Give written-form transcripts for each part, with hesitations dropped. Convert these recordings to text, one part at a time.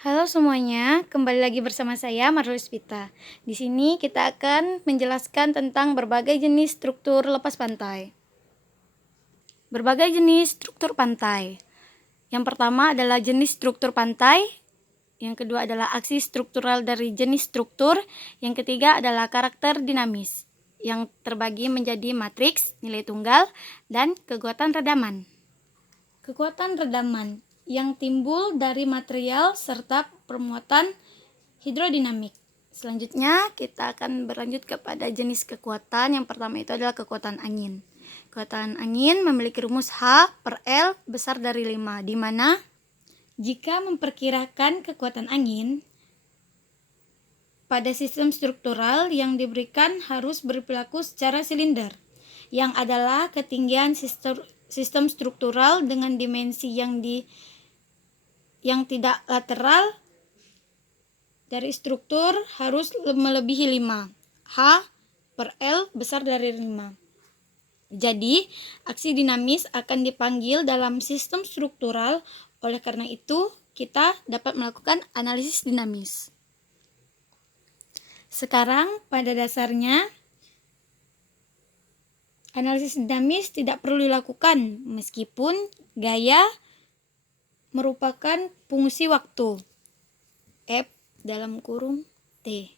Halo semuanya, kembali lagi bersama saya Marlis Pita. Di sini kita akan menjelaskan tentang berbagai jenis struktur lepas pantai. Berbagai jenis struktur pantai. Yang pertama adalah jenis struktur pantai. Yang kedua adalah aksi struktural dari jenis struktur. Yang ketiga adalah karakter dinamis, yang terbagi menjadi matriks, nilai tunggal, dan kekuatan redaman. Kekuatan redaman yang timbul dari material serta permuatan hidrodinamik. Selanjutnya kita akan berlanjut kepada jenis kekuatan. Yang pertama itu adalah kekuatan angin. Kekuatan angin memiliki rumus H per L besar dari 5, di mana jika memperkirakan kekuatan angin pada sistem struktural yang diberikan harus berperilaku secara silinder, yang adalah ketinggian sistem struktural dengan dimensi yang tidak lateral dari struktur harus melebihi 5. H per L besar dari 5. Jadi, aksi dinamis akan dipanggil dalam sistem struktural. Oleh karena itu, kita dapat melakukan analisis dinamis. Sekarang, pada dasarnya, analisis dinamis tidak perlu dilakukan meskipun gaya merupakan fungsi waktu F dalam kurung T.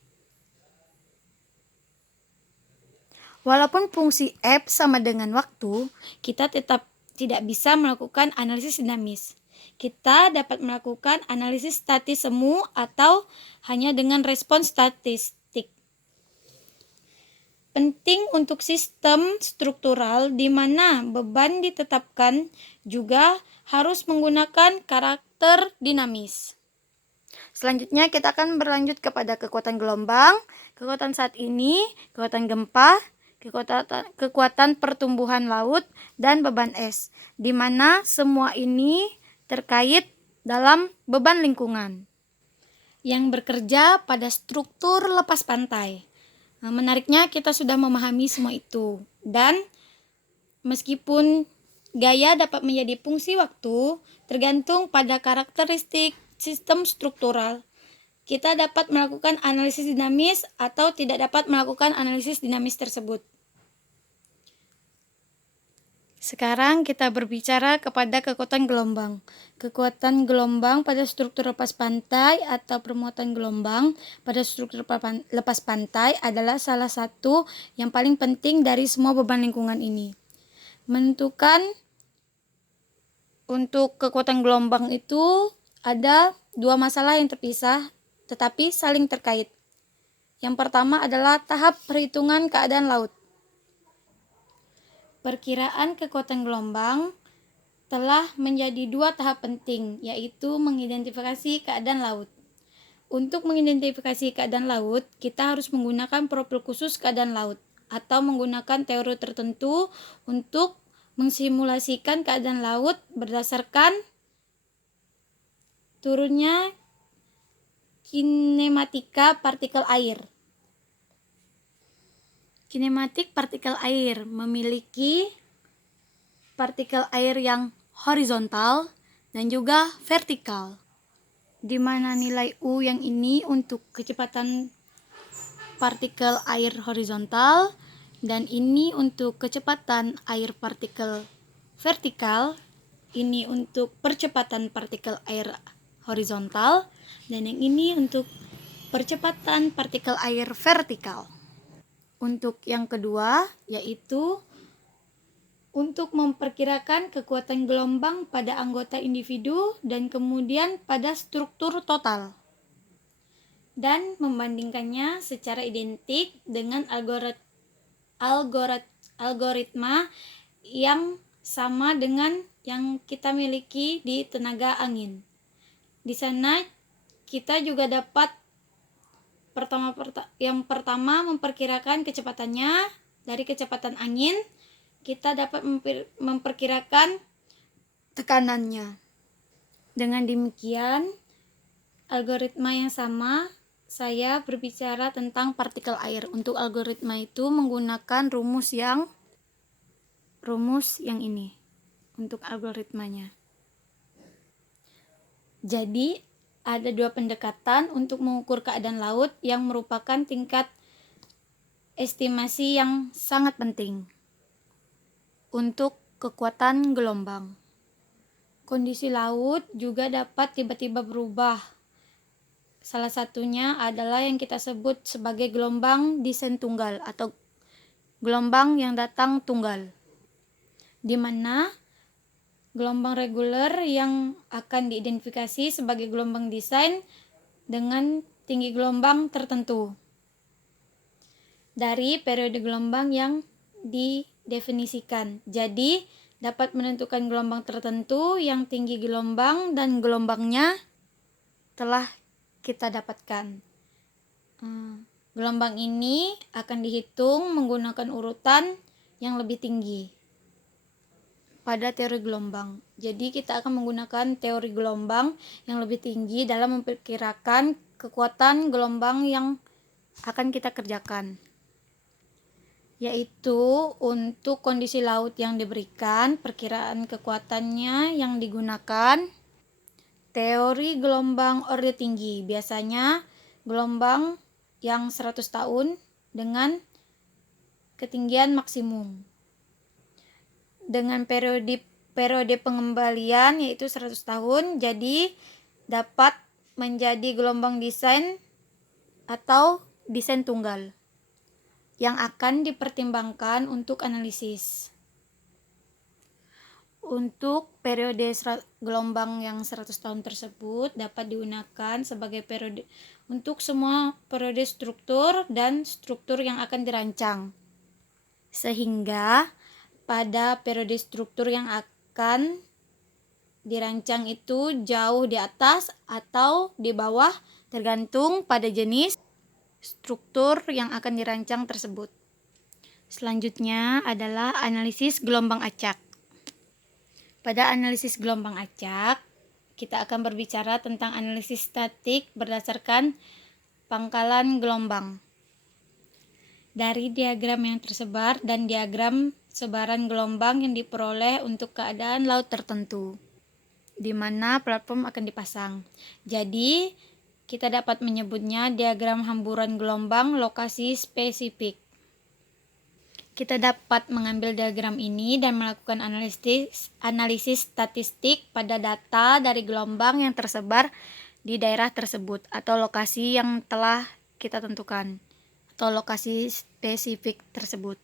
Walaupun fungsi F sama dengan waktu, kita tetap tidak bisa melakukan analisis dinamis. Kita dapat melakukan analisis statis semu atau hanya dengan respons statistik. Penting untuk sistem struktural di mana beban ditetapkan juga harus menggunakan karakter dinamis. Selanjutnya kita akan berlanjut kepada kekuatan gelombang, kekuatan saat ini, kekuatan gempa, kekuatan pertumbuhan laut, dan beban es, di mana semua ini terkait dalam beban lingkungan yang bekerja pada struktur lepas pantai. Menariknya kita sudah memahami semua itu, dan meskipun gaya dapat menjadi fungsi waktu tergantung pada karakteristik sistem struktural, kita dapat melakukan analisis dinamis atau tidak dapat melakukan analisis dinamis tersebut. Sekarang kita berbicara kepada kekuatan gelombang. Kekuatan gelombang pada struktur lepas pantai atau permuatan gelombang pada struktur lepas pantai adalah salah satu yang paling penting dari semua beban lingkungan ini. Menentukan untuk kekuatan gelombang itu ada dua masalah yang terpisah tetapi saling terkait. Yang pertama adalah tahap perhitungan keadaan laut. Perkiraan kekuatan gelombang telah menjadi dua tahap penting, yaitu mengidentifikasi keadaan laut. Untuk mengidentifikasi keadaan laut, kita harus menggunakan profil khusus keadaan laut atau menggunakan teori tertentu untuk mensimulasikan keadaan laut berdasarkan turunnya kinematika partikel air. Kinematik partikel air memiliki partikel air yang horizontal dan juga vertikal, di mana nilai U yang ini untuk kecepatan partikel air horizontal dan ini untuk kecepatan air partikel vertikal, ini untuk percepatan partikel air horizontal, dan yang ini untuk percepatan partikel air vertikal. Untuk yang kedua, yaitu untuk memperkirakan kekuatan gelombang pada anggota individu dan kemudian pada struktur total, dan membandingkannya secara identik dengan algoritma yang sama dengan yang kita miliki di tenaga angin. Di sana kita juga dapat yang pertama memperkirakan kecepatannya. Dari kecepatan angin kita dapat memperkirakan tekanannya. Dengan demikian, algoritma yang sama, saya berbicara tentang partikel air. Untuk algoritma itu menggunakan rumus yang ini untuk algoritmanya. Jadi ada dua pendekatan untuk mengukur keadaan laut yang merupakan tingkat estimasi yang sangat penting untuk kekuatan gelombang. Kondisi laut juga dapat tiba-tiba berubah. Salah satunya adalah yang kita sebut sebagai gelombang desain tunggal atau gelombang yang datang tunggal, di mana gelombang reguler yang akan diidentifikasi sebagai gelombang desain dengan tinggi gelombang tertentu dari periode gelombang yang didefinisikan. Jadi, dapat menentukan gelombang tertentu yang tinggi gelombang dan gelombangnya telah kita dapatkan. Gelombang ini akan dihitung menggunakan urutan yang lebih tinggi pada teori gelombang. Jadi kita akan menggunakan teori gelombang yang lebih tinggi dalam memperkirakan kekuatan gelombang yang akan kita kerjakan, yaitu untuk kondisi laut yang diberikan, perkiraan kekuatannya yang digunakan teori gelombang orde tinggi, biasanya gelombang yang 100 tahun dengan ketinggian maksimum dengan periode pengembalian yaitu 100 tahun, jadi dapat menjadi gelombang desain atau desain tunggal yang akan dipertimbangkan untuk analisis. Untuk periode gelombang yang 100 tahun tersebut dapat digunakan sebagai periode untuk semua periode struktur dan struktur yang akan dirancang. Sehingga pada periode struktur yang akan dirancang itu jauh di atas atau di bawah tergantung pada jenis struktur yang akan dirancang tersebut. Selanjutnya adalah analisis gelombang acak. Pada analisis gelombang acak, kita akan berbicara tentang analisis statik berdasarkan pangkalan gelombang. Dari diagram yang tersebar dan diagram sebaran gelombang yang diperoleh untuk keadaan laut tertentu, di mana platform akan dipasang. Jadi, kita dapat menyebutnya diagram hamburan gelombang lokasi spesifik. Kita dapat mengambil diagram ini dan melakukan analisis statistik pada data dari gelombang yang tersebar di daerah tersebut atau lokasi yang telah kita tentukan atau lokasi spesifik tersebut.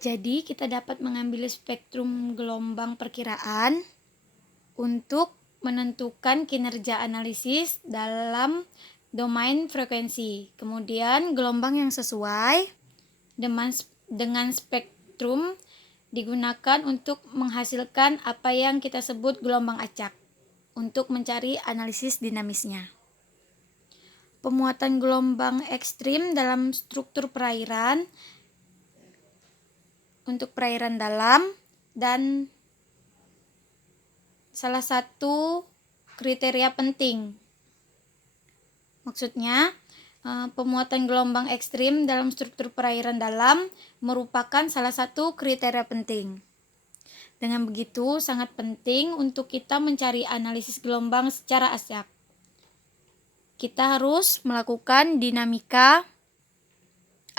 Jadi, kita dapat mengambil spektrum gelombang perkiraan untuk menentukan kinerja analisis dalam domain frekuensi. Kemudian gelombang yang sesuai dengan spektrum digunakan untuk menghasilkan apa yang kita sebut gelombang acak untuk mencari analisis dinamisnya. Pemuatan gelombang ekstrim dalam struktur perairan untuk perairan dalam dan salah satu kriteria penting. Maksudnya, pemuatan gelombang ekstrim dalam struktur perairan dalam merupakan salah satu kriteria penting. Dengan begitu, sangat penting untuk kita mencari analisis gelombang secara acak. Kita harus melakukan dinamika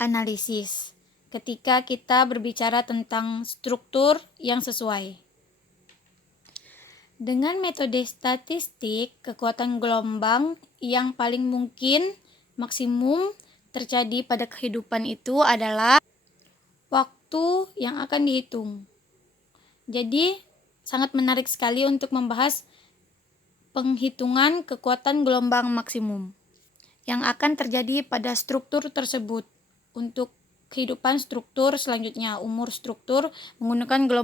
analisis ketika kita berbicara tentang struktur yang sesuai. Dengan metode statistik, kekuatan gelombang yang paling mungkin maksimum terjadi pada kehidupan itu adalah waktu yang akan dihitung. Jadi, sangat menarik sekali untuk membahas penghitungan kekuatan gelombang maksimum yang akan terjadi pada struktur tersebut untuk kehidupan struktur selanjutnya, umur struktur menggunakan gelombang